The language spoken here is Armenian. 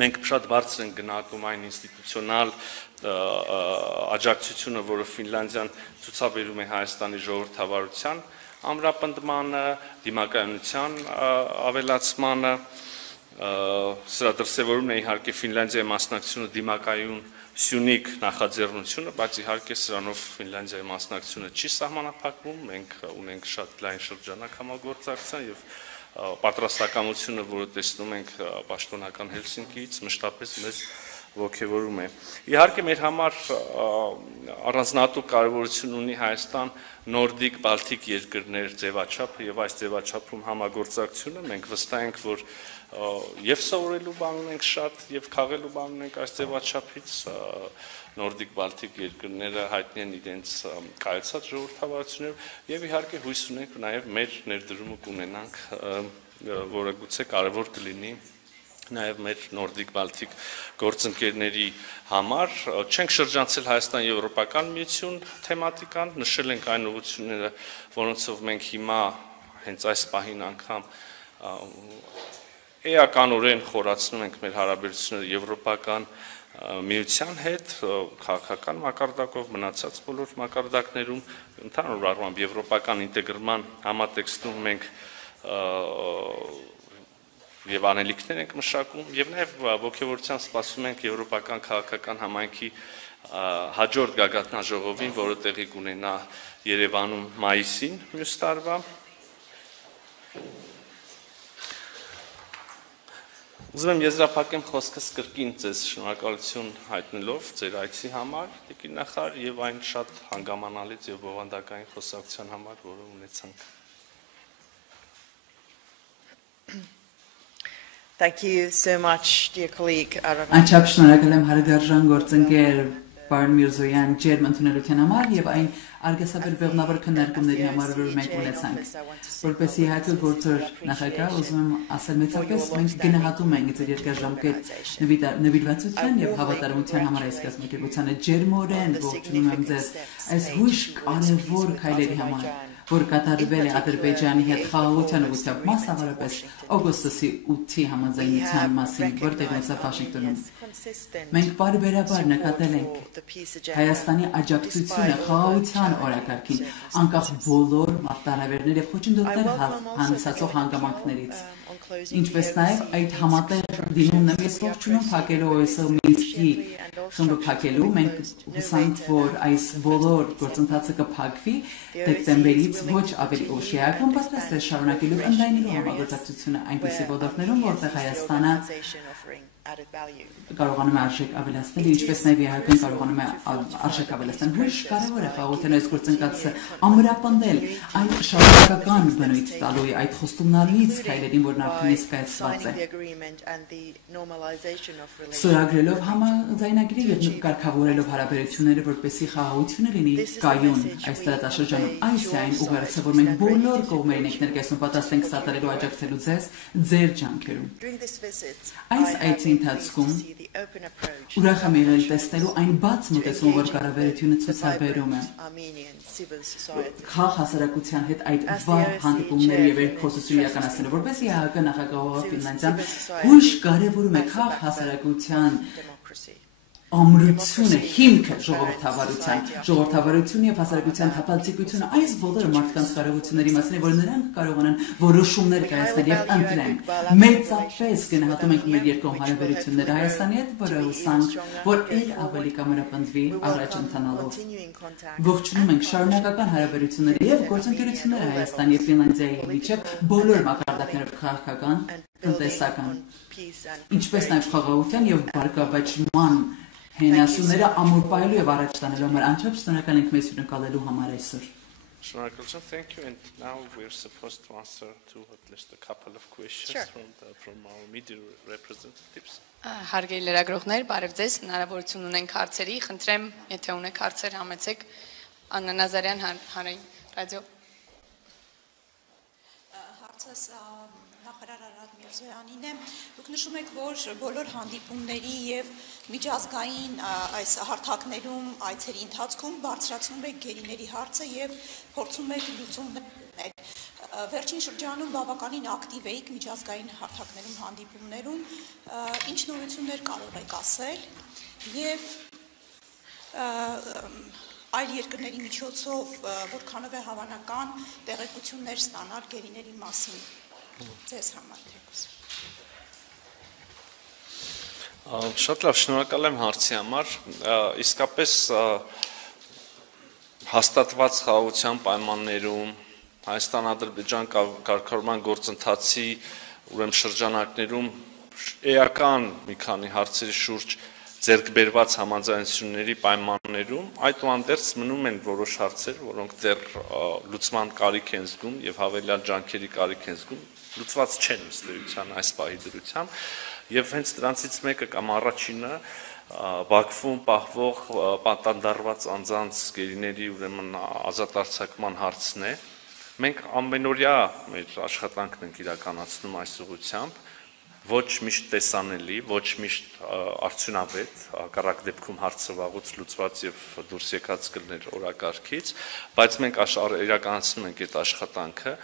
մենք շատ բարձր ենք գնահատում այն ինստիտուցիոնալ աջակցությունը, որը Ֆինլանդիան ցուցաբերում է Հայաստանի ժողովրդավարության ամրապնդմանը, դիմակայունության ավելացմանը, սրա դրսևորումն է իհարկե Ֆինլանդիայի մասնակցությունը դիմակայուն Սյունիք նախաձեռնությունը, բայց իհարկե սրանով Ֆինլանդիայի մասնակցությունը չի սահմանափակվում, մենք ունենք շատ լայն շրջանակ համագործակցության եւ պատրաստակամությունը, որը տեսնում ենք պաշտոնական Հելսինկիից, մշտապես մեզ ոգևորում է։ Իհարկե մեր համար առանձնահատուկ կարևորություն ունի Հայաստան նորդիկ բալթիկ երկրներ ձևաչափը եւ այս ձևաչափում համագործակցությունը, մենք վստահ ենք, որ եւ սովորելու բան ունենք շատ եւ քաղելու բան ունենք այս ձևաչափից, նորդիկ բալթիկ երկրները հայտնի են իրենց կայացած ժողովրդավարություններով եւ իհարկե հույս ունենք նաեւ մեր ներդրումը կունենանք, որը գուցե կարևոր կլինի նաև մեր նորդիկ բալթիկ գործընկերների համար չենք շրջանցել Հայաստան-Եվրոպական միություն թեմատիկան, նշել ենք այն ուղղությունները, որոնցով մենք հիմա հենց այս պահին անգամ էականորեն խորացնում ենք մեր հարաբերությունները Եվրոպական միության հետ, քաղաքական մակարդակով, մնացած բոլոր մակարդակներում, ընդհանուր առմամբ եվրոպական ինտեգրման համատեքստում մենք եւ անելիքներ ենք մշակում եւ նաեւ ողջավորությամբ սպասում ենք եվրոպական քաղաքական համայնքի հաջորդ գագաթնաժողովին, որը տեղի կունենա Երևանում մայիսին մյուս տարվա։ Ուզում եմ եզրափակեմ խոսքս կրկին ձեզ շնորհակալություն հայտնելով ձեր այցի համար, եկին նախար եւ այն շատ հանգամանալից եւ բովանդակային խոսակցության համար, որը ունեցանք։ Thank you so much, dear colleague. Անչափ շնորհակալ եմ հարգարժան գործընկեր Պարոն Միրզոյան ջերմ ընդունելության համար եւ այն արգասաբեր բեղմնավոր քննարկումների համար, որ մենք ունեցանք։ Որպես իհարկե գործոր նախագահ ուզում եմ ասել մեծապես մենք գնահատում ենք ձեր երկարաժամկետ նվիրվածության եւ հավատարմության համար այս կազմակերպությանը ջերմորեն ողջունում եմ ձեզ այս հույժ կարևոր քայլերի համար, որ կատարվել է Ադրբեջանի հետ խաղաղության ուղղությամբ, մասնավորապես օգոստոսի 8-ի համաձայնության մասին, որտեղ ունեցավ Վաշինգտոնում։ Մենք բարբերաբար նկատել ենք Հայաստանի աջակցությունը խաղաղության օրակարգին, անկախ բոլոր մարտահրավերների եւ խոչընդոտներ հանդիսացող հանգամանքներից։ Ինչպես նաև այդ համատեղ դիմումն եմ ես ողջունում փակելու ՕՍՀ Մինսկի խմբը փակելու, մենք հուսանք, որ այս բոլոր գործընթացը կփակվի դեկտեմբերից ոչ ավելի ուշ երբեմն պատրաստ է շարունակելու ընդլայնելու համագործակցությունը այնպիսի ոլորտներում, որտեղ Հայաստանը կարողանում է արժեք ավելացնել, ինչպես նաև իհարկե կարողանում է արժեք ավելացնել։ Հույժ կարևոր է խաղաղության այս գործընթացը ամրապնդել այն շարունակական բնույթ տալու է այդ խոստումնալից քայլերին, որն արդեն իսկ կայացված է։ Ստորագրելով համաձայնագրի եւ կարգավորելով հարաբերությունները, որպեսզի խաղաղությունը լինի կայուն այս տարածաշրջանում, այս է այն ուղերձը, որ մենք բոլոր կողմերին ենք ներկայացնում պատրաստ ենք սատարելու աջակցելու ձեր ջանքերում։ Այս այցի ընթացքում ուրախ եմ եղել տեսնելու այն բաց մոտեցումը, որ կառավարությունը ցուցաբերում է քաղաք հասարակության հետ այդ վառ հանդիպումների եւ երկխոսություն իրականացնելու, որպես ԵԱՀԿ նախագահ Ֆինլանդիան հույժ կարևորում է քաղաք հասարակության ամրությունը, հիմքը ժողովրդավարություն եւ հասարակության թափանցիկությունը, այս բոլորը մարդկանց կարողությունների մասին է, որ նրանք կարողանան որոշումներ կայացնել եւ ընտրեն։ Մեծապես գնահատում ենք մեր երկկողմ հարաբերությունները Հայաստանի հետ, որը հուսանք, որ ել ավելի կամրապնդվի առաջ ընթանալով։ Ողջունում ենք շարունակական հարաբերությունները եւ գործընկերությունները Հայաստանի եւ Ֆինլանդիայի միջեւ բոլոր մակարդակներով քաղաքական, տնտեսական, ինչպես նաեւ խաղաղության եւ բարգավաճման հենասյուները ամուր պահելու եւ առաջ տանելու համար անչափ շնորհակալ ենք մեզ հյուրընկալելու համար այսօր։ Շնորհակալություն, thank you, and now we're supposed to answer to at least a couple of questions from our media representatives. Հարգելի լրագրողներ, բարև ձեզ, հնարավորություն ունենք հարցերի, խնդրեմ, եթե ունեք հարցեր, համեցեք Աննա Նազարյան, Հանրային ռադիո։ Հարցս նախարար Արադ Միրզոյանին է։ Դուք նշում եք, որ բոլոր հանդիպումների եւ միջազգային այս հարթակներում այցերի ընթացքում բարձրացնում եք գերիների հարցը եւ փորձում եք լուծումներ գտնել։ Վերջին շրջանում բավականին ակտիվ էիք միջազգային հարթակներում հանդիպումներում, ինչ նորություններ կարող եք ասել եւ այլ երկրների միջոցով որքանով է հավանական տեղեկություններ ստանալ գերիների մասին ձեզ համար թեկուզ։ Շատ լավ, շնորհակալ եմ հարցի համար, իսկապես հաստատված խաղաղության պայմաններում Հայաստան-Ադրբեջան կարգավորման գործընթացի ուրեմն շրջանակներում էական մի քանի հարցերի շուրջ ձեռք բերված համաձայնությունների պայմաններում այդուհանդերձ մնում են որոշ հարցեր, որոնք դեռ լուծման կարիք են զգում եւ հավելյալ ջանքերի կարիք են զգում, լուծված չեն ըստ էության այս պահի դրությամբ, եւ հենց դրանցից մեկը կամ առաջինը Բաքվում պահվող պատանդարված անձանց գերիների ուրեմն ազատ արձակման հարցն է։ Մենք ամենօրյա մեր աշխատանքն ենք իրականացնում այս ուղղությամբ, ոչ միշտ տեսանելի, ոչ միշտ արդյունավետ, հակառակ դեպքում հարցը վաղուց լուծված եւ դուրս եկած կլներ օրակարգից, բայց մենք իրականացնում ենք այդ աշխատանքը